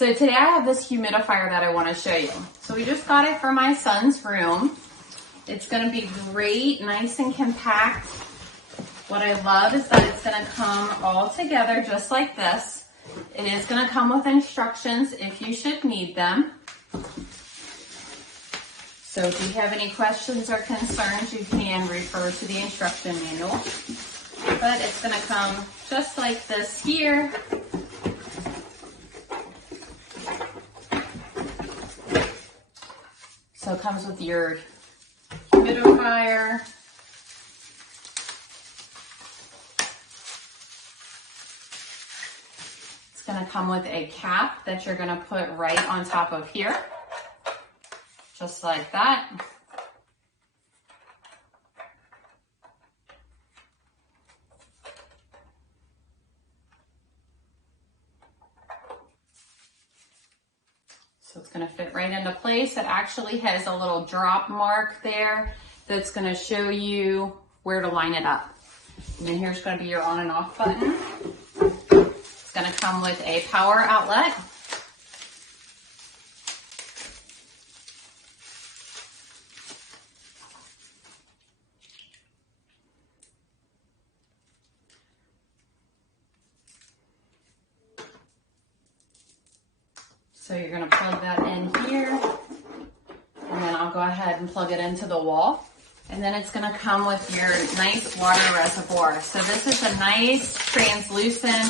So today I have this humidifier that I want to show you. So we just got it for my son's room. It's going to be great, nice and compact. What I love is that it's going to come all together just like this. It is going to come with instructions if you should need them. So if you have any questions or concerns, you can refer to the instruction manual. But it's going to come just like this here. So it comes with your humidifier. It's going to come with a cap that you're going to put right on top of here. Just like that. So it's going to fit right into place. It actually has a little drop mark there that's going to show you where to line it up. And then here's going to be your on and off button. It's going to come with a power outlet. So you're going to plug that in here, and then I'll go ahead and plug it into the wall. And then it's going to come with your nice water reservoir. So this is a nice translucent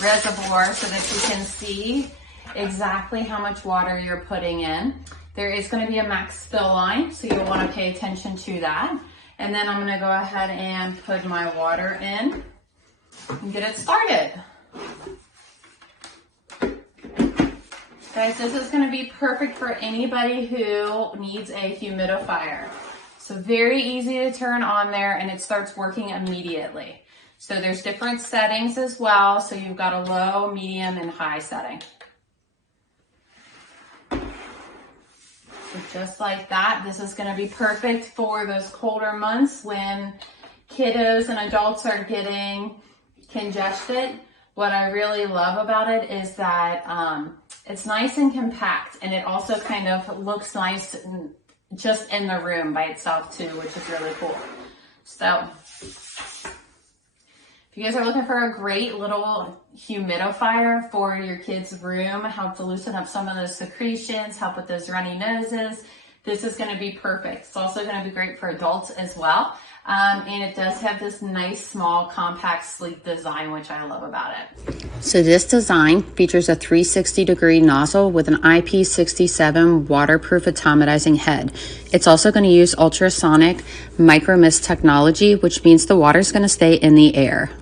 reservoir so that you can see exactly how much water you're putting in. There is going to be a max fill line, so you'll want to pay attention to that. And then I'm going to go ahead and put my water in and get it started. Guys, this is going to be perfect for anybody who needs a humidifier. So very easy to turn on there, and it starts working immediately. So there's different settings as well. So you've got a low, medium, and high setting. So just like that, this is going to be perfect for those colder months when kiddos and adults are getting congested. What I really love about it is that it's nice and compact, and it also kind of looks nice just in the room by itself too, which is really cool. So if you guys are looking for a great little humidifier for your kids' room, help to loosen up some of those secretions, help with those runny noses, this is going to be perfect. It's also going to be great for adults as well. And it does have this nice, small, compact, sleek design, which I love about it. So this design features a 360-degree nozzle with an IP67 waterproof atomizing head. It's also going to use ultrasonic micro mist technology, which means the water is going to stay in the air.